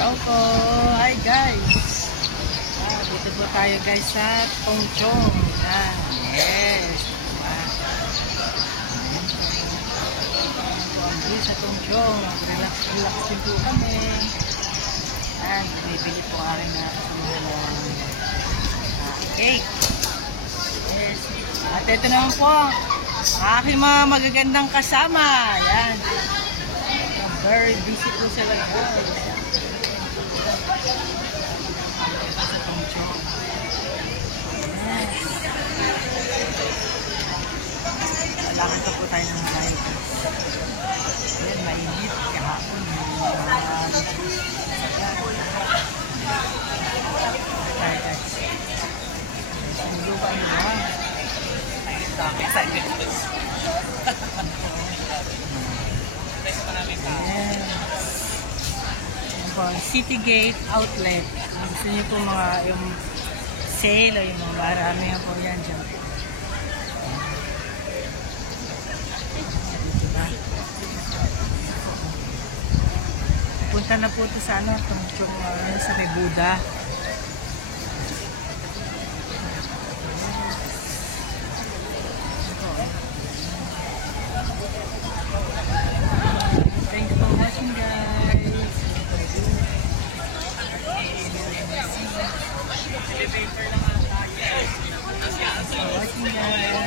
Ciao po! Hi guys! Dito po tayo guys sa Tongchong. Yan. Yes! Yan po ang view sa Tongchong. Relax din po kami. Yan. Bibili po aking na cake. Yes. At ito naman po aking mga magagandang kasama. Yan. Very busy po sila guys. Lalakad po tayo ng live. Ayan, mainit. Kahapon. Sumulo pa nyo ba? City Gate Outlet. Gusto nyo po mga yung sale o yung mga marami nga po yan dyan. Punta na po ito sa ano, Tongchong sa may Buddha. Thank you for watching guys. Elevator lang ata. Watching guys.